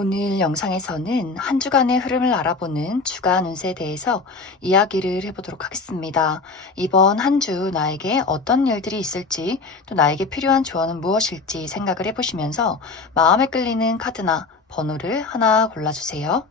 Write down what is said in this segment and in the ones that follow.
오늘 영상에서는 한 주간의 흐름을 알아보는 주간 운세에 대해서 이야기를 해보도록 하겠습니다. 이번 한 주 나에게 어떤 일들이 있을지, 또 나에게 필요한 조언은 무엇일지 생각을 해보시면서 마음에 끌리는 카드나 번호를 하나 골라주세요.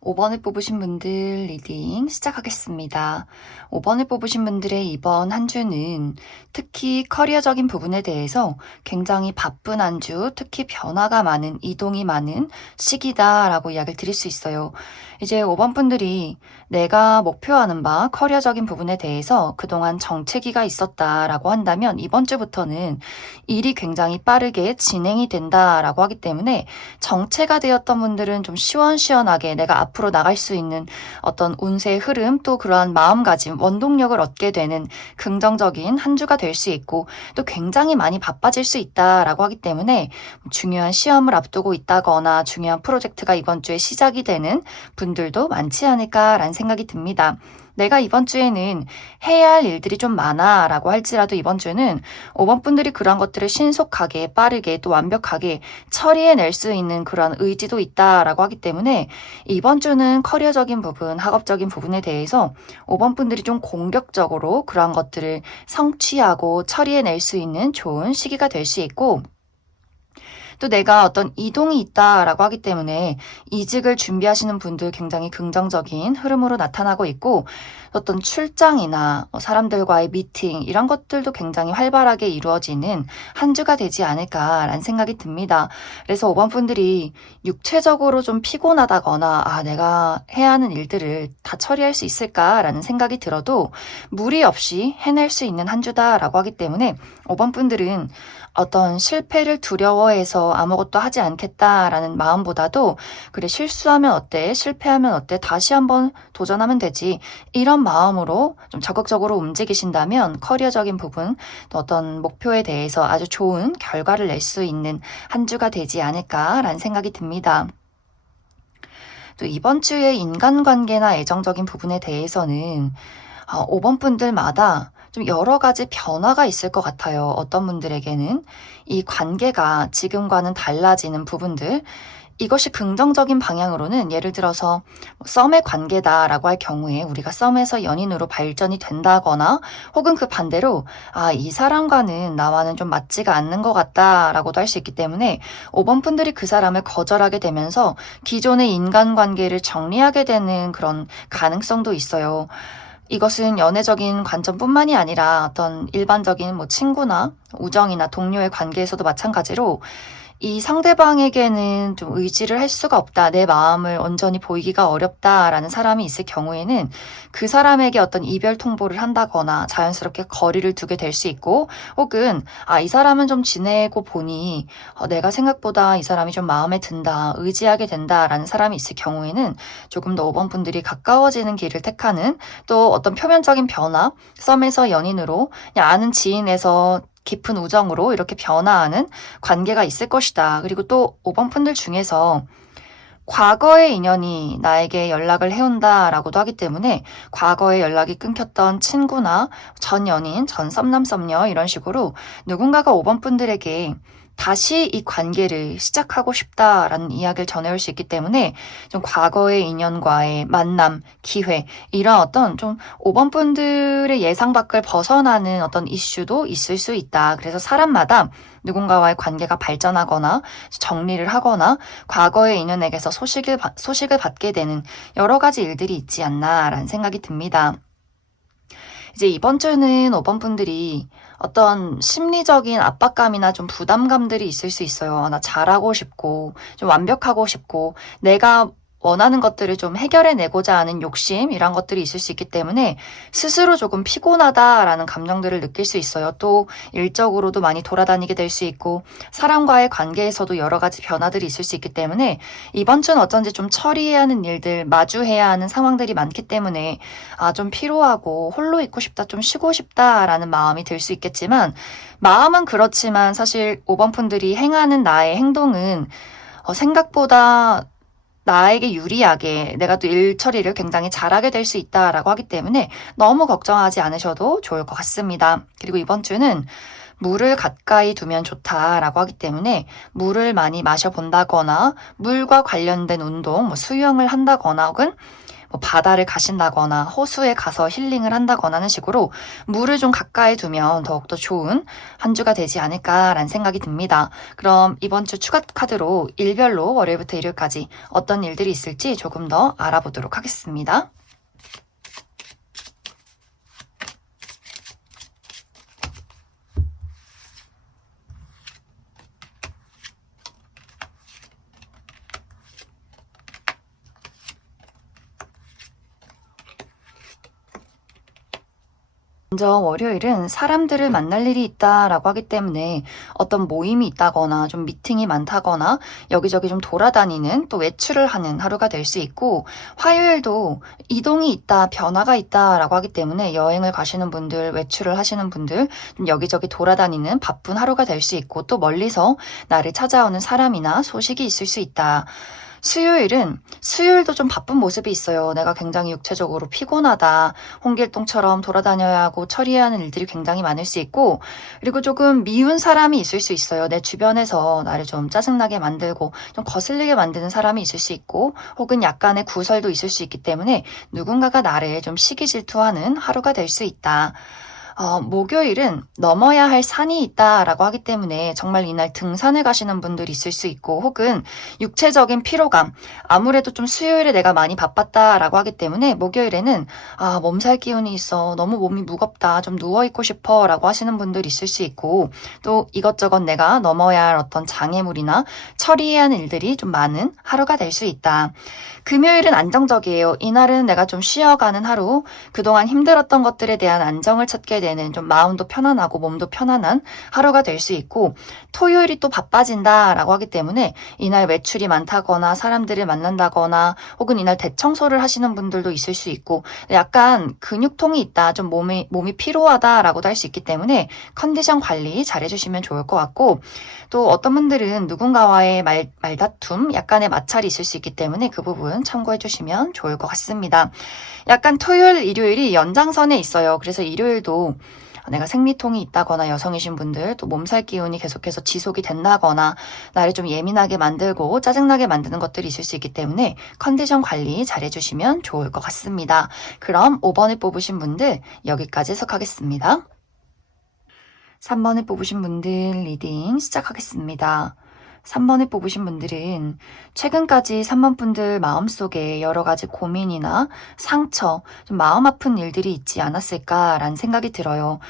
5번을 뽑으신 분들 리딩 시작하겠습니다. 5번을 뽑으신 분들의 이번 한 주는 특히 커리어적인 부분에 대해서 굉장히 바쁜 한 주, 특히 변화가 많은, 이동이 많은 시기다라고 이야기를 드릴 수 있어요. 이제 5번 분들이 내가 목표하는 바 커리어적인 부분에 대해서 그동안 정체기가 있었다라고 한다면 이번 주부터는 일이 굉장히 빠르게 진행이 된다라고 하기 때문에 정체가 되었던 분들은 좀 시원시원하게 내가 앞으로 나갈 수 있는 어떤 운세의 흐름, 또 그러한 마음가짐, 원동력을 얻게 되는 긍정적인 한 주가 될 수 있고, 또 굉장히 많이 바빠질 수 있다라고 하기 때문에 중요한 시험을 앞두고 있다거나 중요한 프로젝트가 이번 주에 시작이 되는 분들도 많지 않을까라는 생각이 듭니다. 내가 이번 주에는 해야 할 일들이 좀 많아 라고 할지라도 이번 주는 5번 분들이 그러한 것들을 신속하게 빠르게 또 완벽하게 처리해낼 수 있는 그런 의지도 있다라고 하기 때문에 이번 주는 커리어적인 부분, 학업적인 부분에 대해서 5번 분들이 좀 공격적으로 그러한 것들을 성취하고 처리해낼 수 있는 좋은 시기가 될 수 있고, 또 내가 어떤 이동이 있다라고 하기 때문에 이직을 준비하시는 분들 굉장히 긍정적인 흐름으로 나타나고 있고, 어떤 출장이나 사람들과의 미팅 이런 것들도 굉장히 활발하게 이루어지는 한 주가 되지 않을까라는 생각이 듭니다. 그래서 5번 분들이 육체적으로 좀 피곤하다거나 내가 해야 하는 일들을 다 처리할 수 있을까라는 생각이 들어도 무리 없이 해낼 수 있는 한 주다라고 하기 때문에 5번 분들은 어떤 실패를 두려워해서 아무것도 하지 않겠다라는 마음보다도 그래, 실수하면 어때? 실패하면 어때? 다시 한번 도전하면 되지. 이런 마음으로 좀 적극적으로 움직이신다면 커리어적인 부분, 또 어떤 목표에 대해서 아주 좋은 결과를 낼 수 있는 한 주가 되지 않을까라는 생각이 듭니다. 또 이번 주에 인간관계나 애정적인 부분에 대해서는 5번 분들마다 좀 여러 가지 변화가 있을 것 같아요. 어떤 분들에게는 이 관계가 지금과는 달라지는 부분들, 이것이 긍정적인 방향으로는 예를 들어서 썸의 관계다라고 할 경우에 우리가 썸에서 연인으로 발전이 된다거나, 혹은 그 반대로 이 사람과는 나와는 좀 맞지가 않는 것 같다라고도 할 수 있기 때문에 5번 분들이 그 사람을 거절하게 되면서 기존의 인간관계를 정리하게 되는 그런 가능성도 있어요. 이것은 연애적인 관점뿐만이 아니라 어떤 일반적인 친구나 우정이나 동료의 관계에서도 마찬가지로 이 상대방에게는 좀 의지를 할 수가 없다, 내 마음을 온전히 보이기가 어렵다라는 사람이 있을 경우에는 그 사람에게 어떤 이별 통보를 한다거나 자연스럽게 거리를 두게 될 수 있고, 혹은 이 사람은 좀 지내고 보니 내가 생각보다 이 사람이 좀 마음에 든다, 의지하게 된다라는 사람이 있을 경우에는 조금 더 5번 분들이 가까워지는 길을 택하는, 또 어떤 표면적인 변화, 썸에서 연인으로 그냥 아는 지인에서 깊은 우정으로 이렇게 변화하는 관계가 있을 것이다. 그리고 또 5번 분들 중에서 과거의 인연이 나에게 연락을 해온다라고도 하기 때문에 과거에 연락이 끊겼던 친구나 전 연인, 전 썸남 썸녀 이런 식으로 누군가가 5번 분들에게 다시 이 관계를 시작하고 싶다라는 이야기를 전해올 수 있기 때문에 좀 과거의 인연과의 만남, 기회, 이런 어떤 좀 5번 분들의 예상 밖을 벗어나는 어떤 이슈도 있을 수 있다. 그래서 사람마다 누군가와의 관계가 발전하거나 정리를 하거나 과거의 인연에게서 소식을 받게 되는 여러 가지 일들이 있지 않나라는 생각이 듭니다. 이제 이번 주는 5번 분들이 어떤 심리적인 압박감이나 좀 부담감들이 있을 수 있어요. 나 잘하고 싶고, 좀 완벽하고 싶고, 내가 원하는 것들을 좀 해결해내고자 하는 욕심, 이런 것들이 있을 수 있기 때문에 스스로 조금 피곤하다라는 감정들을 느낄 수 있어요. 또 일적으로도 많이 돌아다니게 될 수 있고, 사람과의 관계에서도 여러 가지 변화들이 있을 수 있기 때문에 이번 주는 어쩐지 좀 처리해야 하는 일들, 마주해야 하는 상황들이 많기 때문에 좀 피로하고 홀로 있고 싶다, 좀 쉬고 싶다라는 마음이 들 수 있겠지만, 마음은 그렇지만 사실 5번 분들이 행하는 나의 행동은 생각보다 나에게 유리하게 내가 또 일 처리를 굉장히 잘하게 될 수 있다라고 하기 때문에 너무 걱정하지 않으셔도 좋을 것 같습니다. 그리고 이번 주는 물을 가까이 두면 좋다라고 하기 때문에 물을 많이 마셔본다거나 물과 관련된 운동, 수영을 한다거나 혹은 바다를 가신다거나 호수에 가서 힐링을 한다거나 하는 식으로 물을 좀 가까이 두면 더욱더 좋은 한 주가 되지 않을까라는 생각이 듭니다. 그럼 이번 주 추가 카드로 일별로 월요일부터 일요일까지 어떤 일들이 있을지 조금 더 알아보도록 하겠습니다. 먼저 월요일은 사람들을 만날 일이 있다라고 하기 때문에 어떤 모임이 있다거나 좀 미팅이 많다거나 여기저기 좀 돌아다니는, 또 외출을 하는 하루가 될 수 있고, 화요일도 이동이 있다, 변화가 있다라고 하기 때문에 여행을 가시는 분들, 외출을 하시는 분들, 좀 여기저기 돌아다니는 바쁜 하루가 될 수 있고, 또 멀리서 나를 찾아오는 사람이나 소식이 있을 수 있다. 수요일도 좀 바쁜 모습이 있어요. 내가 굉장히 육체적으로 피곤하다. 홍길동처럼 돌아다녀야 하고 처리해야 하는 일들이 굉장히 많을 수 있고, 그리고 조금 미운 사람이 있을 수 있어요. 내 주변에서 나를 좀 짜증나게 만들고 좀 거슬리게 만드는 사람이 있을 수 있고, 혹은 약간의 구설도 있을 수 있기 때문에 누군가가 나를 좀 시기 질투하는 하루가 될 수 있다. 목요일은 넘어야 할 산이 있다라고 하기 때문에 정말 이날 등산을 가시는 분들이 있을 수 있고, 혹은 육체적인 피로감, 아무래도 좀 수요일에 내가 많이 바빴다라고 하기 때문에 목요일에는 몸살 기운이 있어, 너무 몸이 무겁다, 좀 누워있고 싶어 라고 하시는 분들이 있을 수 있고, 또 이것저것 내가 넘어야 할 어떤 장애물이나 처리해야 하는 일들이 좀 많은 하루가 될 수 있다. 금요일은 안정적이에요. 이날은 내가 좀 쉬어가는 하루, 그동안 힘들었던 것들에 대한 안정을 찾게 되는, 좀 마음도 편안하고 몸도 편안한 하루가 될 수 있고, 토요일이 또 바빠진다라고 하기 때문에 이날 외출이 많다거나 사람들을 만난다거나 혹은 이날 대청소를 하시는 분들도 있을 수 있고, 약간 근육통이 있다, 좀 몸이 피로하다라고도 할 수 있기 때문에 컨디션 관리 잘 해주시면 좋을 것 같고, 또 어떤 분들은 누군가와의 말다툼, 약간의 마찰이 있을 수 있기 때문에 그 부분 참고해 주시면 좋을 것 같습니다. 약간 토요일, 일요일이 연장선에 있어요. 그래서 일요일도 내가 생리통이 있다거나 여성이신 분들, 또 몸살 기운이 계속해서 지속이 된다거나 나를 좀 예민하게 만들고 짜증나게 만드는 것들이 있을 수 있기 때문에 컨디션 관리 잘 해주시면 좋을 것 같습니다. 그럼 5번을 뽑으신 분들 여기까지 해석하겠습니다. 3번을 뽑으신 분들 리딩 시작하겠습니다. 3번을 뽑으신 분들은 최근까지 3번 분들 마음속에 여러 가지 고민이나 상처, 좀 마음 아픈 일들이 있지 않았을까라는 생각이 들어요.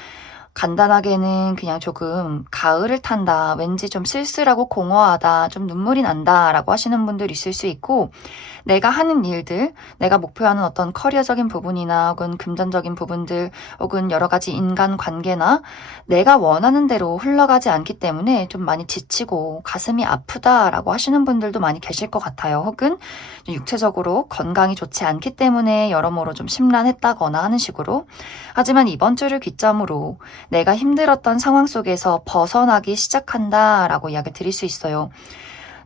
간단하게는 그냥 조금 가을을 탄다, 왠지 좀 쓸쓸하고 공허하다, 좀 눈물이 난다 라고 하시는 분들 있을 수 있고, 내가 하는 일들, 내가 목표하는 어떤 커리어적인 부분이나 혹은 금전적인 부분들 혹은 여러 가지 인간관계나 내가 원하는 대로 흘러가지 않기 때문에 좀 많이 지치고 가슴이 아프다라고 하시는 분들도 많이 계실 것 같아요. 혹은 육체적으로 건강이 좋지 않기 때문에 여러모로 좀 심란했다거나 하는 식으로. 하지만 이번 주를 기점으로 내가 힘들었던 상황 속에서 벗어나기 시작한다라고 이야기 드릴 수 있어요.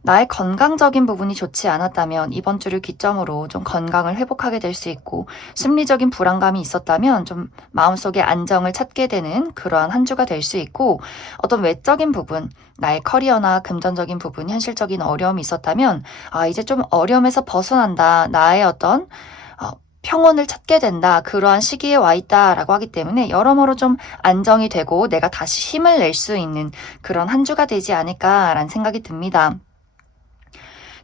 나의 건강적인 부분이 좋지 않았다면 이번 주를 기점으로 좀 건강을 회복하게 될 수 있고, 심리적인 불안감이 있었다면 좀 마음속에 안정을 찾게 되는 그러한 한 주가 될 수 있고, 어떤 외적인 부분, 나의 커리어나 금전적인 부분, 현실적인 어려움이 있었다면 이제 좀 어려움에서 벗어난다, 나의 어떤 평온을 찾게 된다, 그러한 시기에 와 있다라고 하기 때문에 여러모로 좀 안정이 되고 내가 다시 힘을 낼 수 있는 그런 한 주가 되지 않을까라는 생각이 듭니다.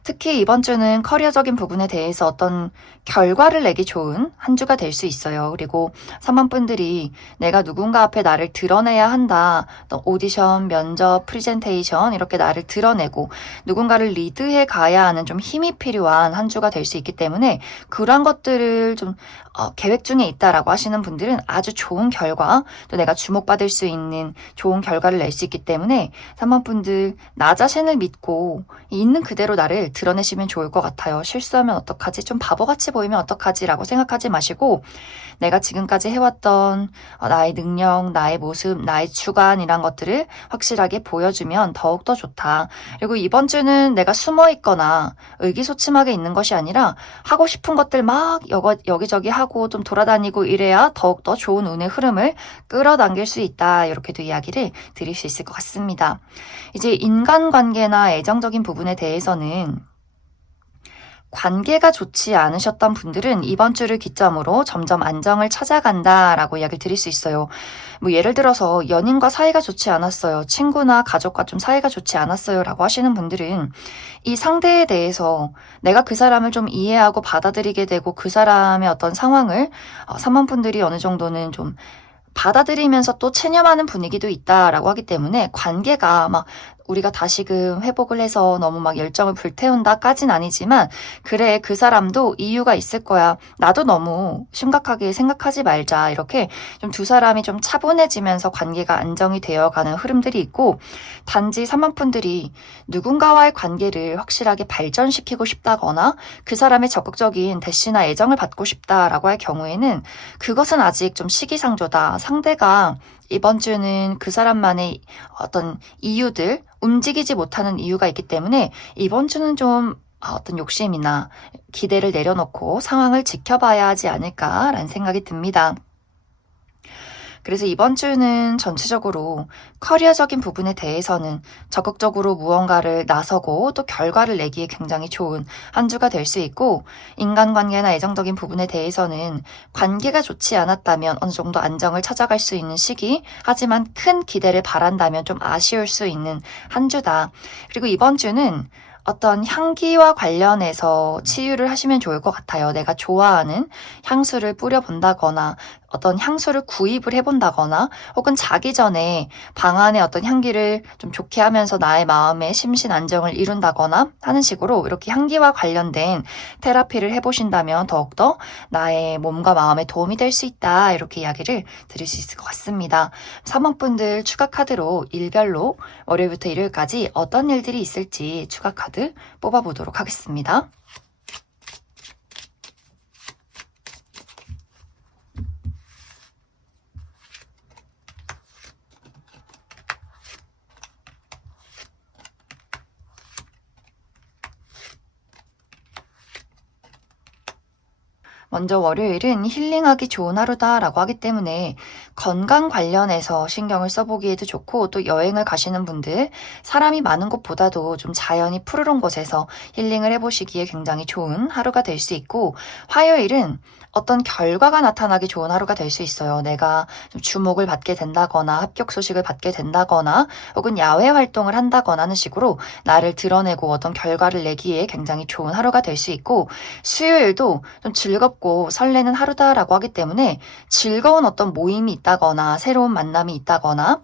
특히 이번 주는 커리어적인 부분에 대해서 어떤 결과를 내기 좋은 한 주가 될 수 있어요. 그리고 3번 분들이 내가 누군가 앞에 나를 드러내야 한다. 또 오디션, 면접, 프리젠테이션 이렇게 나를 드러내고 누군가를 리드해 가야 하는 좀 힘이 필요한 한 주가 될 수 있기 때문에 그러한 것들을 좀 계획 중에 있다라고 하시는 분들은 아주 좋은 결과, 또 내가 주목받을 수 있는 좋은 결과를 낼 수 있기 때문에 3번 분들 나 자신을 믿고 있는 그대로 나를 드러내시면 좋을 것 같아요. 실수하면 어떡하지? 좀 바보같이 보이면 어떡하지? 라고 생각하지 마시고 내가 지금까지 해왔던 나의 능력, 나의 모습, 나의 주관이란 것들을 확실하게 보여주면 더욱더 좋다. 그리고 이번 주는 내가 숨어 있거나 의기소침하게 있는 것이 아니라 하고 싶은 것들 막 여기저기 하고 좀 돌아다니고 이래야 더욱더 좋은 운의 흐름을 끌어당길 수 있다. 이렇게도 이야기를 드릴 수 있을 것 같습니다. 이제 인간관계나 애정적인 부분에 대해서는 관계가 좋지 않으셨던 분들은 이번 주를 기점으로 점점 안정을 찾아간다라고 이야기를 드릴 수 있어요. 뭐 예를 들어서 연인과 사이가 좋지 않았어요. 친구나 가족과 좀 사이가 좋지 않았어요. 라고 하시는 분들은 이 상대에 대해서 내가 그 사람을 좀 이해하고 받아들이게 되고 그 사람의 어떤 상황을 3번 분들이 어느 정도는 좀 받아들이면서 또 체념하는 분위기도 있다라고 하기 때문에 관계가 막 우리가 다시금 회복을 해서 너무 막 열정을 불태운다까진 아니지만, 그래 그 사람도 이유가 있을 거야, 나도 너무 심각하게 생각하지 말자, 이렇게 좀 두 사람이 좀 차분해지면서 관계가 안정이 되어가는 흐름들이 있고, 단지 3번 분들이 누군가와의 관계를 확실하게 발전시키고 싶다거나 그 사람의 적극적인 대시나 애정을 받고 싶다라고 할 경우에는 그것은 아직 좀 시기상조다. 상대가 이번 주는 그 사람만의 어떤 이유들, 움직이지 못하는 이유가 있기 때문에 이번 주는 좀 어떤 욕심이나 기대를 내려놓고 상황을 지켜봐야 하지 않을까라는 생각이 듭니다. 그래서 이번 주는 전체적으로 커리어적인 부분에 대해서는 적극적으로 무언가를 나서고 또 결과를 내기에 굉장히 좋은 한 주가 될 수 있고, 인간관계나 애정적인 부분에 대해서는 관계가 좋지 않았다면 어느 정도 안정을 찾아갈 수 있는 시기, 하지만 큰 기대를 바란다면 좀 아쉬울 수 있는 한 주다. 그리고 이번 주는 어떤 향기와 관련해서 치유를 하시면 좋을 것 같아요. 내가 좋아하는 향수를 뿌려본다거나 어떤 향수를 구입을 해본다거나 혹은 자기 전에 방 안에 어떤 향기를 좀 좋게 하면서 나의 마음의 심신 안정을 이룬다거나 하는 식으로 이렇게 향기와 관련된 테라피를 해보신다면 더욱더 나의 몸과 마음에 도움이 될 수 있다. 이렇게 이야기를 드릴 수 있을 것 같습니다. 3번 분들 추가 카드로 일별로 월요일부터 일요일까지 어떤 일들이 있을지 추가 카드 뽑아보도록 하겠습니다. 먼저 월요일은 힐링하기 좋은 하루다라고 하기 때문에 건강 관련해서 신경을 써보기에도 좋고, 또 여행을 가시는 분들, 사람이 많은 곳보다도 좀 자연이 푸르른 곳에서 힐링을 해보시기에 굉장히 좋은 하루가 될 수 있고, 화요일은 어떤 결과가 나타나기 좋은 하루가 될 수 있어요. 내가 좀 주목을 받게 된다거나 합격 소식을 받게 된다거나 혹은 야외 활동을 한다거나 하는 식으로 나를 드러내고 어떤 결과를 내기에 굉장히 좋은 하루가 될 수 있고, 수요일도 좀 즐겁고 설레는 하루다라고 하기 때문에 즐거운 어떤 모임이 있다거나 새로운 만남이 있다거나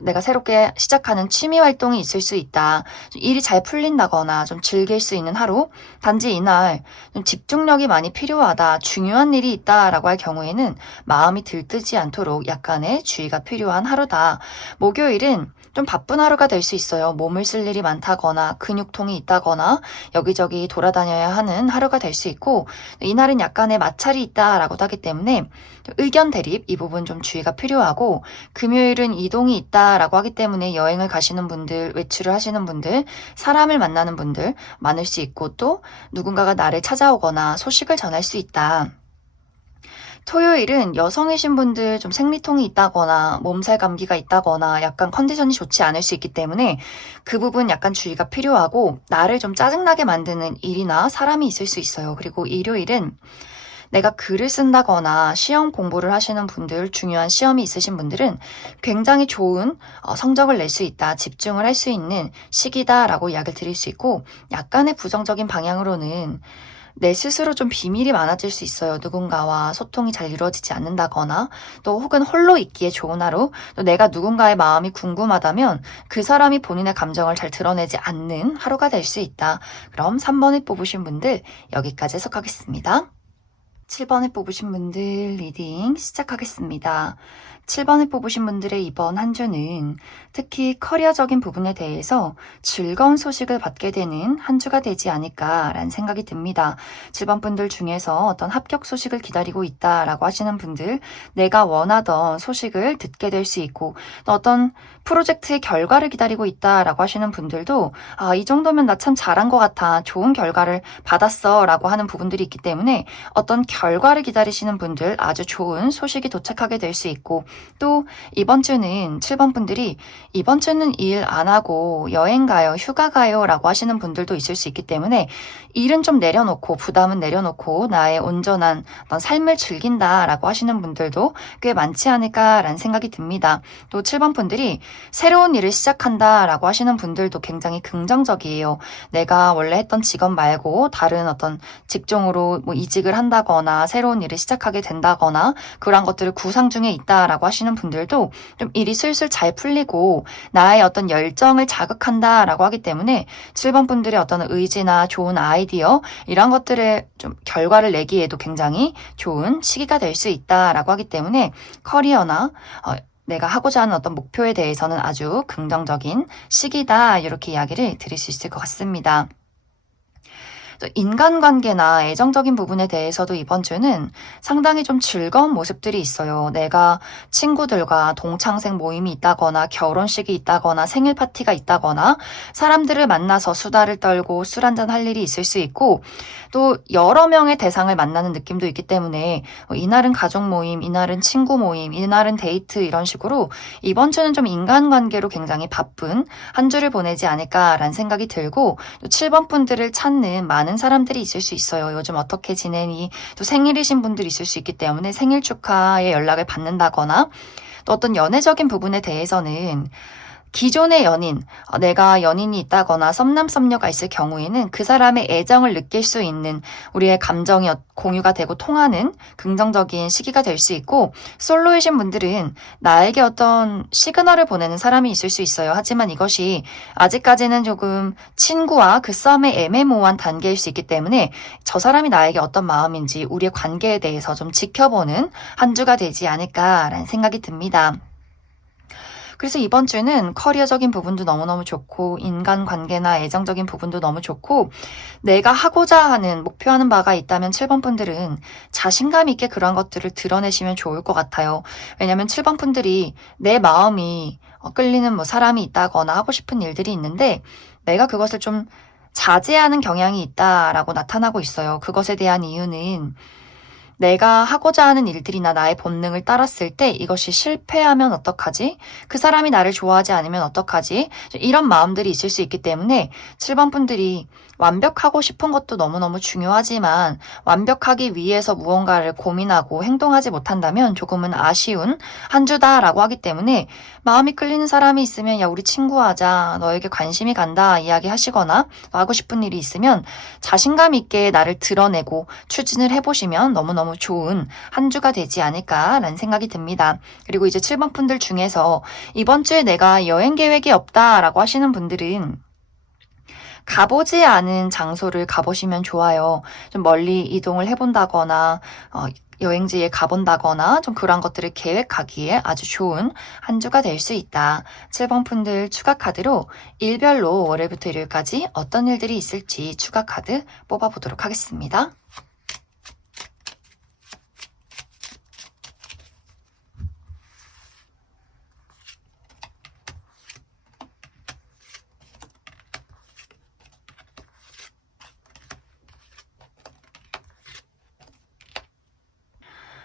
내가 새롭게 시작하는 취미 활동이 있을 수 있다. 좀 일이 잘 풀린다거나 좀 즐길 수 있는 하루. 단지 이날 좀 집중력이 많이 필요하다, 중요한 일이 있다라고 할 경우에는 마음이 들뜨지 않도록 약간의 주의가 필요한 하루다. 목요일은 좀 바쁜 하루가 될 수 있어요. 몸을 쓸 일이 많다거나 근육통이 있다거나 여기저기 돌아다녀야 하는 하루가 될 수 있고, 이날은 약간의 마찰이 있다라고도 하기 때문에 의견 대립 이 부분 좀 주의가 필요하고, 금요일은 이동이 있다라고 하기 때문에 여행을 가시는 분들, 외출을 하시는 분들, 사람을 만나는 분들 많을 수 있고, 또 누군가가 나를 찾아오거나 소식을 전할 수 있다. 토요일은 여성이신 분들 좀 생리통이 있다거나 몸살 감기가 있다거나 약간 컨디션이 좋지 않을 수 있기 때문에 그 부분 약간 주의가 필요하고, 나를 좀 짜증나게 만드는 일이나 사람이 있을 수 있어요. 그리고 일요일은 내가 글을 쓴다거나 시험 공부를 하시는 분들, 중요한 시험이 있으신 분들은 굉장히 좋은 성적을 낼 수 있다, 집중을 할 수 있는 시기다라고 이야기를 드릴 수 있고, 약간의 부정적인 방향으로는 내 스스로 좀 비밀이 많아질 수 있어요. 누군가와 소통이 잘 이루어지지 않는다거나, 또 혹은 홀로 있기에 좋은 하루, 또 내가 누군가의 마음이 궁금하다면 그 사람이 본인의 감정을 잘 드러내지 않는 하루가 될 수 있다. 그럼 3번을 뽑으신 분들 여기까지 해석하겠습니다. 7번을 뽑으신 분들 리딩 시작하겠습니다. 7번을 뽑으신 분들의 이번 한 주는 특히 커리어적인 부분에 대해서 즐거운 소식을 받게 되는 한 주가 되지 않을까라는 생각이 듭니다. 7번 분들 중에서 어떤 합격 소식을 기다리고 있다라고 하시는 분들, 내가 원하던 소식을 듣게 될 수 있고, 또 어떤 프로젝트의 결과를 기다리고 있다라고 하시는 분들도 이 정도면 나 참 잘한 것 같아, 좋은 결과를 받았어 라고 하는 부분들이 있기 때문에 어떤 결과를 기다리시는 분들 아주 좋은 소식이 도착하게 될 수 있고, 또 이번 주는 7번 분들이 이번 주는 일 안 하고 여행 가요, 휴가 가요 라고 하시는 분들도 있을 수 있기 때문에 일은 좀 내려놓고 부담은 내려놓고 나의 온전한 어떤 삶을 즐긴다 라고 하시는 분들도 꽤 많지 않을까라는 생각이 듭니다. 또 7번 분들이 새로운 일을 시작한다 라고 하시는 분들도 굉장히 긍정적이에요. 내가 원래 했던 직업 말고 다른 어떤 직종으로 뭐 이직을 한다거나 새로운 일을 시작하게 된다거나 그런 것들을 구상 중에 있다라고 하시는 분들도 좀 일이 슬슬 잘 풀리고 나의 어떤 열정을 자극한다라고 하기 때문에 7번 분들의 어떤 의지나 좋은 아이디어 이런 것들의 좀 결과를 내기에도 굉장히 좋은 시기가 될 수 있다라고 하기 때문에 커리어나 내가 하고자 하는 어떤 목표에 대해서는 아주 긍정적인 시기다, 이렇게 이야기를 드릴 수 있을 것 같습니다. 인간관계나 애정적인 부분에 대해서도 이번 주는 상당히 좀 즐거운 모습들이 있어요. 내가 친구들과 동창생 모임이 있다거나 결혼식이 있다거나 생일 파티가 있다거나 사람들을 만나서 수다를 떨고 술 한잔 할 일이 있을 수 있고, 또 여러 명의 대상을 만나는 느낌도 있기 때문에 이날은 가족 모임, 이날은 친구 모임, 이날은 데이트, 이런 식으로 이번 주는 좀 인간관계로 굉장히 바쁜 한 주를 보내지 않을까라는 생각이 들고, 또 7번 분들을 찾는 많은 사람들이 있을 수 있어요. 요즘 어떻게 지내니? 또 생일이신 분들이 있을 수 있기 때문에 생일 축하의 연락을 받는다거나, 또 어떤 연애적인 부분에 대해서는 기존의 연인, 내가 연인이 있다거나 썸남썸녀가 있을 경우에는 그 사람의 애정을 느낄 수 있는, 우리의 감정이 공유가 되고 통하는 긍정적인 시기가 될 수 있고, 솔로이신 분들은 나에게 어떤 시그널을 보내는 사람이 있을 수 있어요. 하지만 이것이 아직까지는 조금 친구와 그 썸의 애매모호한 단계일 수 있기 때문에 저 사람이 나에게 어떤 마음인지 우리의 관계에 대해서 좀 지켜보는 한 주가 되지 않을까라는 생각이 듭니다. 그래서 이번 주는 커리어적인 부분도 너무너무 좋고, 인간관계나 애정적인 부분도 너무 좋고, 내가 하고자 하는, 목표하는 바가 있다면 7번 분들은 자신감 있게 그런 것들을 드러내시면 좋을 것 같아요. 왜냐면 7번 분들이 내 마음이 끌리는 사람이 있다거나 하고 싶은 일들이 있는데 내가 그것을 좀 자제하는 경향이 있다라고 나타나고 있어요. 그것에 대한 이유는 내가 하고자 하는 일들이나 나의 본능을 따랐을 때 이것이 실패하면 어떡하지? 그 사람이 나를 좋아하지 않으면 어떡하지? 이런 마음들이 있을 수 있기 때문에 7번 분들이 완벽하고 싶은 것도 너무너무 중요하지만 완벽하기 위해서 무언가를 고민하고 행동하지 못한다면 조금은 아쉬운 한 주다라고 하기 때문에 마음이 끌리는 사람이 있으면 야 우리 친구하자 너에게 관심이 간다 이야기하시거나 하고 싶은 일이 있으면 자신감 있게 나를 드러내고 추진을 해보시면 너무너무 좋은 한 주가 되지 않을까라는 생각이 듭니다. 그리고 이제 7번 분들 중에서 이번 주에 내가 여행 계획이 없다라고 하시는 분들은 가보지 않은 장소를 가보시면 좋아요. 좀 멀리 이동을 해본다거나 여행지에 가본다거나 좀 그런 것들을 계획하기에 아주 좋은 한 주가 될 수 있다. 7번 분들 추가 카드로 일별로 월요일부터 일요일까지 어떤 일들이 있을지 추가 카드 뽑아보도록 하겠습니다.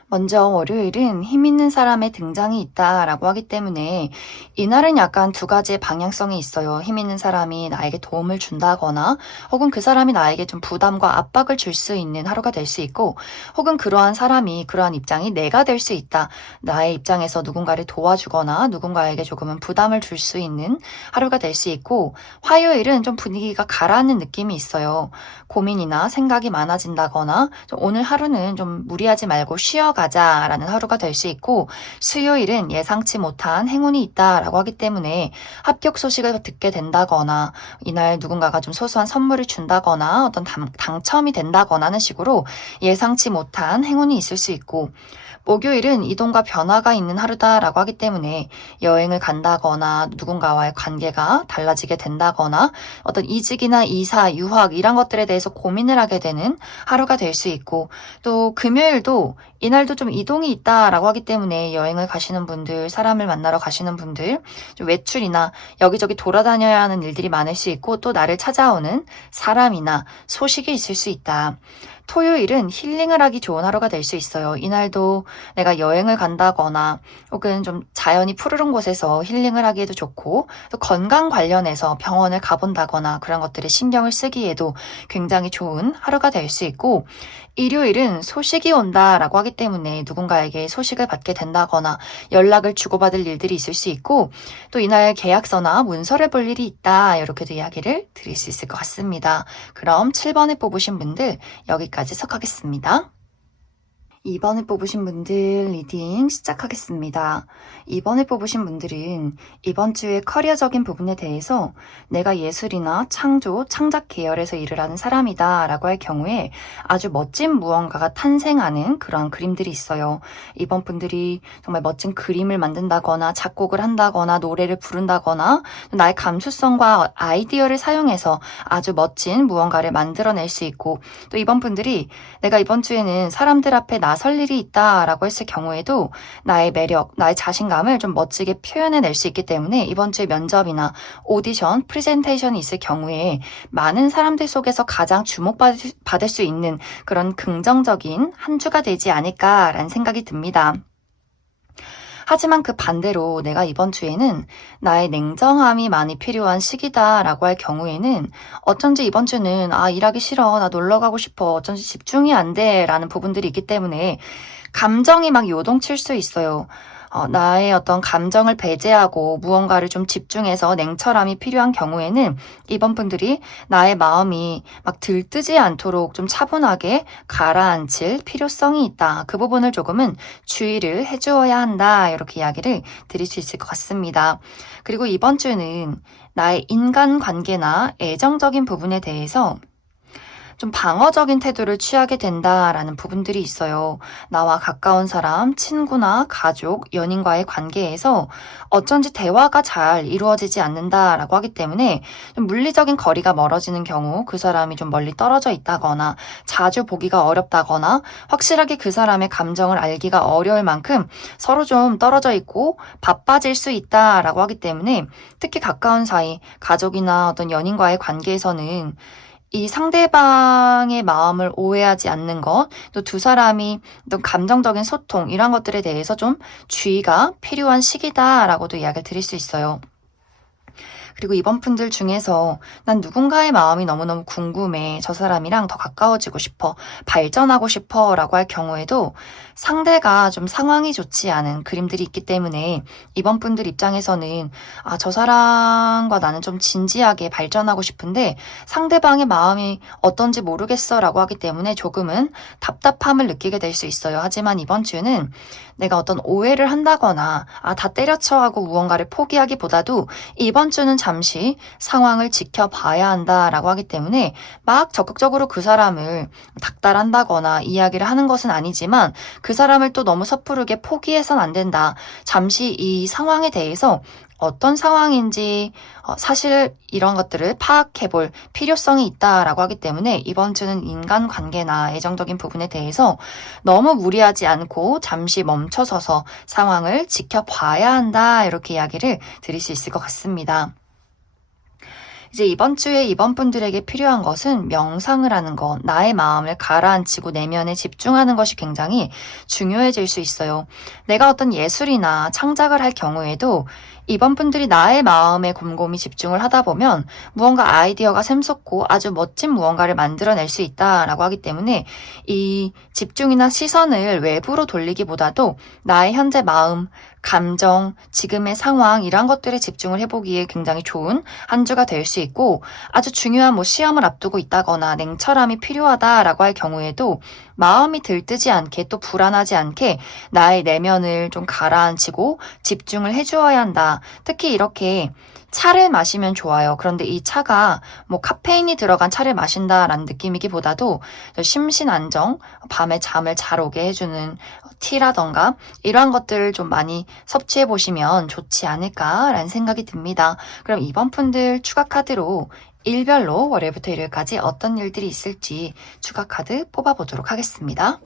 먼저 월요일은 힘 있는 사람의 등장이 있다라고 하기 때문에 이날은 약간 두 가지의 방향성이 있어요. 힘 있는 사람이 나에게 도움을 준다거나 혹은 그 사람이 나에게 좀 부담과 압박을 줄 수 있는 하루가 될 수 있고 혹은 그러한 사람이 그러한 입장이 내가 될 수 있다. 나의 입장에서 누군가를 도와주거나 누군가에게 조금은 부담을 줄 수 있는 하루가 될 수 있고 화요일은 좀 분위기가 가라앉는 느낌이 있어요. 고민이나 생각이 많아진다거나 좀 오늘 하루는 좀 무리하지 말고 쉬어가자라는 하루가 될 수 있고 수요일은 예상치 못한 행운이 있다라고 하기 때문에 합격 소식을 듣게 된다거나 이날 누군가가 좀 소소한 선물을 준다거나 어떤 당첨이 된다거나 하는 식으로 예상치 못한 행운이 있을 수 있고 목요일은 이동과 변화가 있는 하루다라고 하기 때문에 여행을 간다거나 누군가와의 관계가 달라지게 된다거나 어떤 이직이나 이사, 유학 이런 것들에 대해서 고민을 하게 되는 하루가 될 수 있고 또 금요일도 이날도 좀 이동이 있다라고 하기 때문에 여행을 가시는 분들, 사람을 만나러 가시는 분들, 좀 외출이나 여기저기 돌아다녀야 하는 일들이 많을 수 있고 또 나를 찾아오는 사람이나 소식이 있을 수 있다. 토요일은 힐링을 하기 좋은 하루가 될 수 있어요. 이날도 내가 여행을 간다거나 혹은 좀 자연이 푸르른 곳에서 힐링을 하기에도 좋고 또 건강 관련해서 병원을 가본다거나 그런 것들에 신경을 쓰기에도 굉장히 좋은 하루가 될 수 있고 일요일은 소식이 온다라고 하기 때문에 누군가에게 소식을 받게 된다거나 연락을 주고받을 일들이 있을 수 있고 또 이날 계약서나 문서를 볼 일이 있다 이렇게도 이야기를 드릴 수 있을 것 같습니다. 그럼 7번을 뽑으신 분들 여기까지 석하겠습니다. 2번을 뽑으신 분들 리딩 시작하겠습니다. 2번을 뽑으신 분들은 이번 주의 커리어적인 부분에 대해서 내가 예술이나 창조, 창작 계열에서 일을 하는 사람이다 라고 할 경우에 아주 멋진 무언가가 탄생하는 그런 그림들이 있어요. 이번 분들이 정말 멋진 그림을 만든다거나 작곡을 한다거나 노래를 부른다거나 나의 감수성과 아이디어를 사용해서 아주 멋진 무언가를 만들어낼 수 있고 또 이번 분들이 내가 이번 주에는 사람들 앞에 나설 일이 있다라고 했을 경우에도 나의 매력, 나의 자신감을 좀 멋지게 표현해낼 수 있기 때문에 이번 주에 면접이나 오디션, 프레젠테이션이 있을 경우에 많은 사람들 속에서 가장 주목받을 수 있는 그런 긍정적인 한 주가 되지 않을까라는 생각이 듭니다. 하지만 그 반대로 내가 이번 주에는 나의 냉정함이 많이 필요한 시기다라고 할 경우에는 어쩐지 이번 주는 일하기 싫어, 나 놀러 가고 싶어, 어쩐지 집중이 안 돼 라는 부분들이 있기 때문에 감정이 막 요동칠 수 있어요. 나의 어떤 감정을 배제하고 무언가를 좀 집중해서 냉철함이 필요한 경우에는 이번 분들이 나의 마음이 막 들뜨지 않도록 좀 차분하게 가라앉힐 필요성이 있다. 그 부분을 조금은 주의를 해주어야 한다. 이렇게 이야기를 드릴 수 있을 것 같습니다. 그리고 이번 주는 나의 인간관계나 애정적인 부분에 대해서 좀 방어적인 태도를 취하게 된다라는 부분들이 있어요. 나와 가까운 사람, 친구나 가족, 연인과의 관계에서 어쩐지 대화가 잘 이루어지지 않는다라고 하기 때문에 좀 물리적인 거리가 멀어지는 경우 그 사람이 좀 멀리 떨어져 있다거나 자주 보기가 어렵다거나 확실하게 그 사람의 감정을 알기가 어려울 만큼 서로 좀 떨어져 있고 바빠질 수 있다라고 하기 때문에 특히 가까운 사이, 가족이나 어떤 연인과의 관계에서는 이 상대방의 마음을 오해하지 않는 것, 또 두 사람이 또 감정적인 소통, 이런 것들에 대해서 좀 주의가 필요한 시기다라고도 이야기를 드릴 수 있어요. 그리고 이번 분들 중에서 난 누군가의 마음이 너무너무 궁금해. 저 사람이랑 더 가까워지고 싶어. 발전하고 싶어. 라고 할 경우에도 상대가 좀 상황이 좋지 않은 그림들이 있기 때문에 이번 분들 입장에서는 저 사람과 나는 좀 진지하게 발전하고 싶은데 상대방의 마음이 어떤지 모르겠어. 라고 하기 때문에 조금은 답답함을 느끼게 될 수 있어요. 하지만 이번 주는 내가 어떤 오해를 한다거나 다 때려쳐 하고 무언가를 포기하기보다도 이번 주는 잠시 상황을 지켜봐야 한다라고 하기 때문에 막 적극적으로 그 사람을 닥달한다거나 이야기를 하는 것은 아니지만 그 사람을 또 너무 섣부르게 포기해선 안 된다. 잠시 이 상황에 대해서 어떤 상황인지 사실 이런 것들을 파악해볼 필요성이 있다라고 하기 때문에 이번 주는 인간관계나 애정적인 부분에 대해서 너무 무리하지 않고 잠시 멈춰서서 상황을 지켜봐야 한다 이렇게 이야기를 드릴 수 있을 것 같습니다. 이제 이번 주에 이번 분들에게 필요한 것은 명상을 하는 것, 나의 마음을 가라앉히고 내면에 집중하는 것이 굉장히 중요해질 수 있어요. 내가 어떤 예술이나 창작을 할 경우에도 이번 분들이 나의 마음에 곰곰이 집중을 하다 보면 무언가 아이디어가 샘솟고 아주 멋진 무언가를 만들어낼 수 있다라고 하기 때문에 이 집중이나 시선을 외부로 돌리기보다도 나의 현재 마음, 감정, 지금의 상황 이런 것들에 집중을 해보기에 굉장히 좋은 한 주가 될 수 있고 아주 중요한 시험을 앞두고 있다거나 냉철함이 필요하다라고 할 경우에도 마음이 들뜨지 않게 또 불안하지 않게 나의 내면을 좀 가라앉히고 집중을 해주어야 한다. 특히 이렇게 차를 마시면 좋아요. 그런데 이 차가 카페인이 들어간 차를 마신다라는 느낌이기보다도 심신 안정, 밤에 잠을 잘 오게 해주는 티라던가 이러한 것들을 좀 많이 섭취해 보시면 좋지 않을까라는 생각이 듭니다. 그럼 이번 분들 추가 카드로 일별로 월요일부터 일요일까지 어떤 일들이 있을지 추가 카드 뽑아보도록 하겠습니다.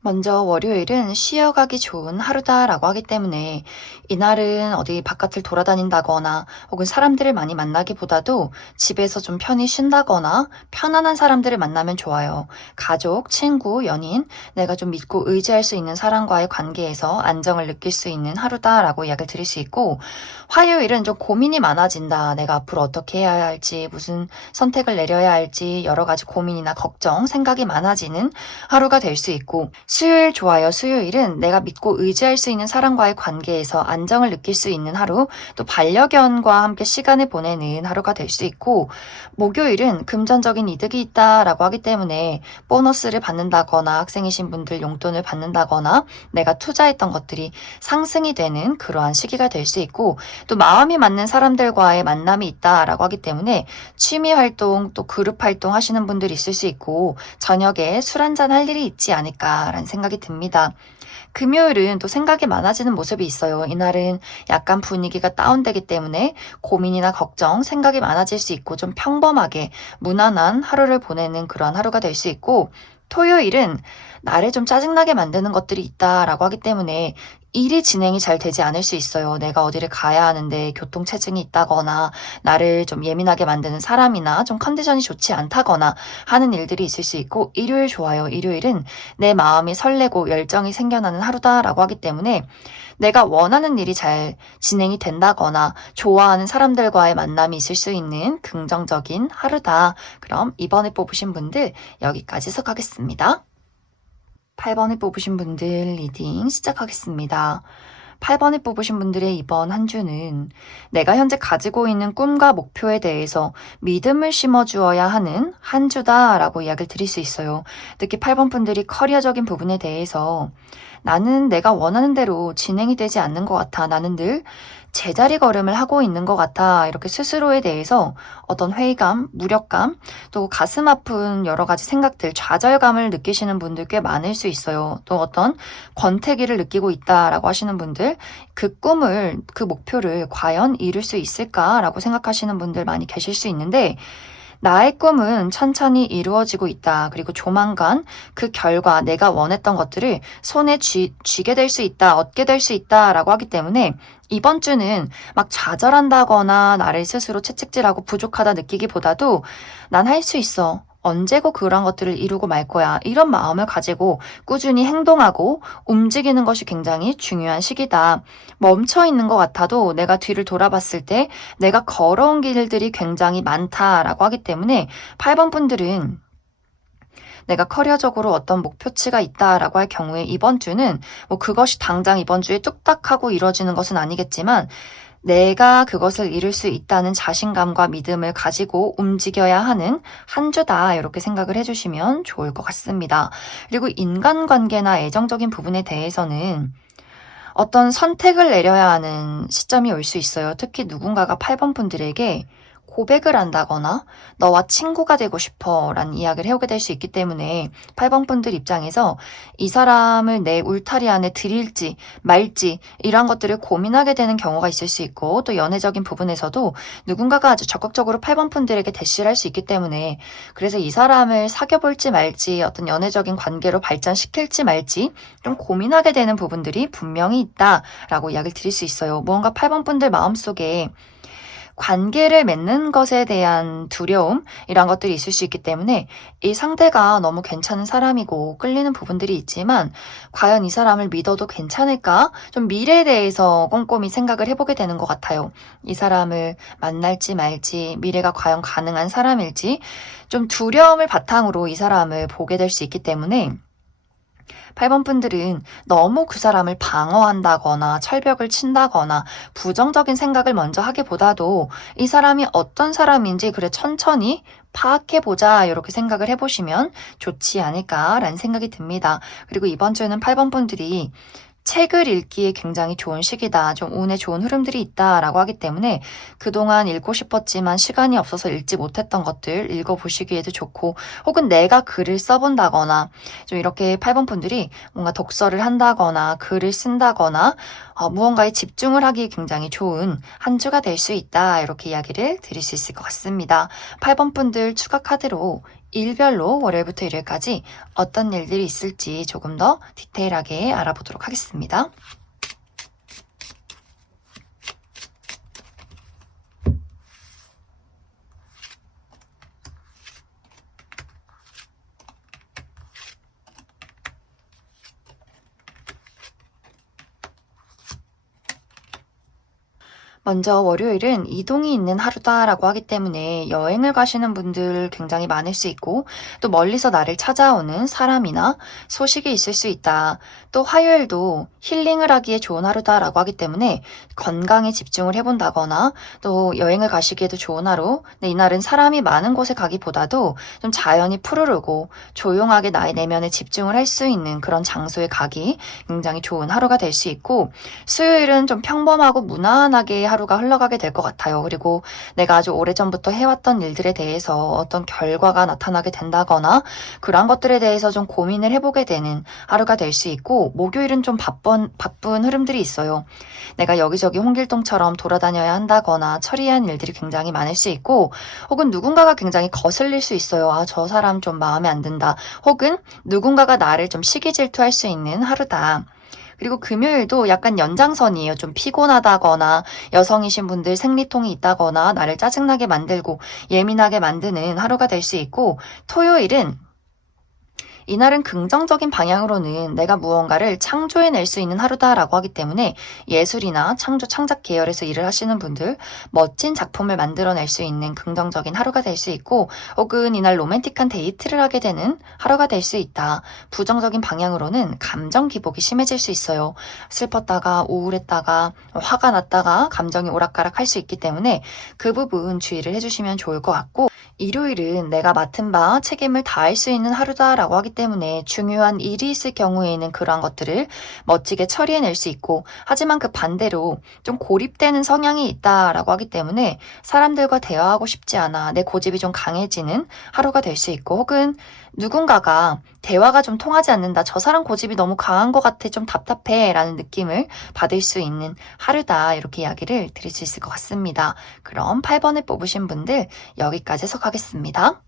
먼저 월요일은 쉬어가기 좋은 하루다라고 하기 때문에 이날은 어디 바깥을 돌아다닌다거나 혹은 사람들을 많이 만나기보다도 집에서 좀 편히 쉰다거나 편안한 사람들을 만나면 좋아요. 가족, 친구, 연인, 내가 좀 믿고 의지할 수 있는 사람과의 관계에서 안정을 느낄 수 있는 하루다라고 이야기를 드릴 수 있고 화요일은 좀 고민이 많아진다. 내가 앞으로 어떻게 해야 할지, 무슨 선택을 내려야 할지 여러 가지 고민이나 걱정, 생각이 많아지는 하루가 될 수 있고 수요일 좋아요. 수요일은 내가 믿고 의지할 수 있는 사람과의 관계에서 안정을 느낄 수 있는 하루, 또 반려견과 함께 시간을 보내는 하루가 될 수 있고 목요일은 금전적인 이득이 있다라고 하기 때문에 보너스를 받는다거나 학생이신 분들 용돈을 받는다거나 내가 투자했던 것들이 상승이 되는 그러한 시기가 될 수 있고 또 마음이 맞는 사람들과의 만남이 있다라고 하기 때문에 취미 활동 또 그룹 활동 하시는 분들이 있을 수 있고 저녁에 술 한잔 할 일이 있지 않을까라는 생각이 듭니다. 금요일은 또 생각이 많아지는 모습이 있어요. 이날은 약간 분위기가 다운되기 때문에 고민이나 걱정, 생각이 많아질 수 있고 좀 평범하게 무난한 하루를 보내는 그런 하루가 될 수 있고 토요일은 나를 좀 짜증나게 만드는 것들이 있다라고 하기 때문에 일이 진행이 잘 되지 않을 수 있어요. 내가 어디를 가야 하는데 교통체증이 있다거나 나를 좀 예민하게 만드는 사람이나 좀 컨디션이 좋지 않다거나 하는 일들이 있을 수 있고 일요일 좋아요. 일요일은 내 마음이 설레고 열정이 생겨나는 하루다라고 하기 때문에 내가 원하는 일이 잘 진행이 된다거나 좋아하는 사람들과의 만남이 있을 수 있는 긍정적인 하루다. 그럼 이번에 뽑으신 분들 여기까지 해석하겠습니다. 8번을 뽑으신 분들 리딩 시작하겠습니다. 8번을 뽑으신 분들의 이번 한 주는 내가 현재 가지고 있는 꿈과 목표에 대해서 믿음을 심어주어야 하는 한 주다라고 이야기를 드릴 수 있어요. 특히 8번 분들이 커리어적인 부분에 대해서 나는 내가 원하는 대로 진행이 되지 않는 것 같아. 나는 늘 제자리 걸음을 하고 있는 것 같아. 이렇게 스스로에 대해서 어떤 회의감, 무력감, 또 가슴 아픈 여러 가지 생각들, 좌절감을 느끼시는 분들 꽤 많을 수 있어요. 또 어떤 권태기를 느끼고 있다라고 하시는 분들, 그 꿈을, 그 목표를 과연 이룰 수 있을까라고 생각하시는 분들 많이 계실 수 있는데 나의 꿈은 천천히 이루어지고 있다. 그리고 조만간 그 결과 내가 원했던 것들을 손에 쥐게 될 수 있다. 얻게 될 수 있다. 라고 하기 때문에 이번 주는 막 좌절한다거나 나를 스스로 채찍질하고 부족하다 느끼기보다도 난 할 수 있어. 언제고 그런 것들을 이루고 말 거야. 이런 마음을 가지고 꾸준히 행동하고 움직이는 것이 굉장히 중요한 시기다. 멈춰 있는 것 같아도 내가 뒤를 돌아봤을 때 내가 걸어온 길들이 굉장히 많다라고 하기 때문에 8번 분들은 내가 커리어적으로 어떤 목표치가 있다라고 할 경우에 이번 주는 뭐 그것이 당장 이번 주에 뚝딱 하고 이루어지는 것은 아니겠지만 내가 그것을 이룰 수 있다는 자신감과 믿음을 가지고 움직여야 하는 한 주다 이렇게 생각을 해주시면 좋을 것 같습니다. 그리고 인간관계나 애정적인 부분에 대해서는 어떤 선택을 내려야 하는 시점이 올 수 있어요. 특히 누군가가 8번 분들에게 고백을 한다거나 너와 친구가 되고 싶어 라는 이야기를 해오게 될 수 있기 때문에 8번 분들 입장에서 이 사람을 내 울타리 안에 들일지 말지 이런 것들을 고민하게 되는 경우가 있을 수 있고 또 연애적인 부분에서도 누군가가 아주 적극적으로 8번 분들에게 대시를 할 수 있기 때문에 그래서 이 사람을 사귀어볼지 말지 어떤 연애적인 관계로 발전시킬지 말지 좀 고민하게 되는 부분들이 분명히 있다라고 이야기를 드릴 수 있어요. 무언가 8번 분들 마음속에 관계를 맺는 것에 대한 두려움 이런 것들이 있을 수 있기 때문에 이 상대가 너무 괜찮은 사람이고 끌리는 부분들이 있지만 과연 이 사람을 믿어도 괜찮을까? 좀 미래에 대해서 꼼꼼히 생각을 해보게 되는 것 같아요. 이 사람을 만날지 말지 미래가 과연 가능한 사람일지 좀 두려움을 바탕으로 이 사람을 보게 될 수 있기 때문에 8번 분들은 너무 그 사람을 방어한다거나 철벽을 친다거나 부정적인 생각을 먼저 하기보다도 이 사람이 어떤 사람인지 그래 천천히 파악해보자 이렇게 생각을 해보시면 좋지 않을까라는 생각이 듭니다. 그리고 이번 주에는 8번 분들이 책을 읽기에 굉장히 좋은 시기다. 좀 운에 좋은 흐름들이 있다라고 하기 때문에 그동안 읽고 싶었지만 시간이 없어서 읽지 못했던 것들 읽어보시기에도 좋고 혹은 내가 글을 써본다거나 좀 이렇게 8번 분들이 뭔가 독서를 한다거나 글을 쓴다거나 무언가에 집중을 하기 굉장히 좋은 한 주가 될 수 있다. 이렇게 이야기를 드릴 수 있을 것 같습니다. 8번 분들 추가 카드로 일별로 월요일부터 일요일까지 어떤 일들이 있을지 조금 더 디테일하게 알아보도록 하겠습니다. 먼저 월요일은 이동이 있는 하루다라고 하기 때문에 여행을 가시는 분들 굉장히 많을 수 있고 또 멀리서 나를 찾아오는 사람이나 소식이 있을 수 있다. 또 화요일도 힐링을 하기에 좋은 하루다라고 하기 때문에 건강에 집중을 해본다거나 또 여행을 가시기에도 좋은 하루. 근데 이날은 사람이 많은 곳에 가기보다도 좀 자연이 푸르르고 조용하게 나의 내면에 집중을 할 수 있는 그런 장소에 가기 굉장히 좋은 하루가 될 수 있고 수요일은 좀 평범하고 무난하게 하루가 흘러가게 될 것 같아요. 그리고 내가 아주 오래전부터 해왔던 일들에 대해서 어떤 결과가 나타나게 된다거나 그런 것들에 대해서 좀 고민을 해보게 되는 하루가 될 수 있고 목요일은 좀 바쁜 흐름들이 있어요. 내가 여기저기 홍길동처럼 돌아다녀야 한다거나 처리해야 하는 일들이 굉장히 많을 수 있고 혹은 누군가가 굉장히 거슬릴 수 있어요. 아, 저 사람 좀 마음에 안 든다. 혹은 누군가가 나를 좀 시기 질투할 수 있는 하루다. 그리고 금요일도 약간 연장선이에요. 좀 피곤하다거나 여성이신 분들 생리통이 있다거나 나를 짜증나게 만들고 예민하게 만드는 하루가 될 수 있고 토요일은 이날은 긍정적인 방향으로는 내가 무언가를 창조해낼 수 있는 하루다라고 하기 때문에 예술이나 창작 계열에서 일을 하시는 분들 멋진 작품을 만들어낼 수 있는 긍정적인 하루가 될 수 있고 혹은 이날 로맨틱한 데이트를 하게 되는 하루가 될 수 있다. 부정적인 방향으로는 감정 기복이 심해질 수 있어요. 슬펐다가 우울했다가 화가 났다가 감정이 오락가락 할 수 있기 때문에 그 부분 주의를 해주시면 좋을 것 같고 일요일은 내가 맡은 바 책임을 다할 수 있는 하루다라고 하기 때문에 중요한 일이 있을 경우에는 그러한 것들을 멋지게 처리해낼 수 있고 하지만 그 반대로 좀 고립되는 성향이 있다라고 하기 때문에 사람들과 대화하고 싶지 않아 내 고집이 좀 강해지는 하루가 될 수 있고 혹은 누군가가 대화가 좀 통하지 않는다. 저 사람 고집이 너무 강한 것 같아. 좀 답답해. 라는 느낌을 받을 수 있는 하루다. 이렇게 이야기를 드릴 수 있을 것 같습니다. 그럼 8번을 뽑으신 분들 여기까지 해서 하겠습니다.